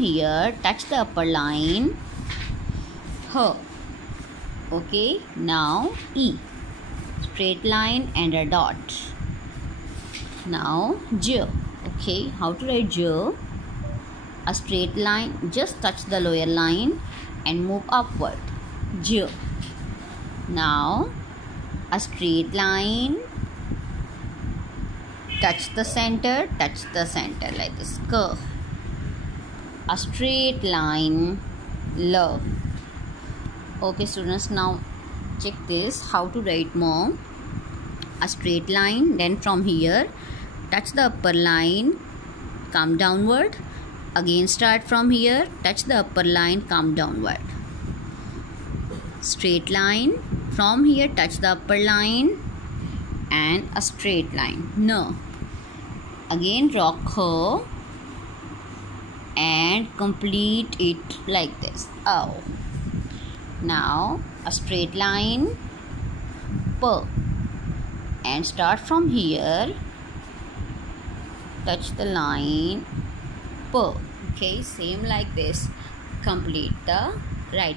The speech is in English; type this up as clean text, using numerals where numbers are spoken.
here, touch the upper line, H. Okay, now E. Straight line and a dot. Now J. Okay, how to write J? A straight line, just touch the lower line and move upward. J. Now a straight line, touch the center like this, curve. A straight line, L. Okay students, now check this, how to write more. A straight line, then from here touch the upper line, come downward, again start from here, touch the upper line, come downward. Straight line, from here touch the upper line and a straight line, N. Again draw curve and complete it like this, O. Now a straight line, P, and start from here, touch the line, P. Okay, same like this, complete the writing.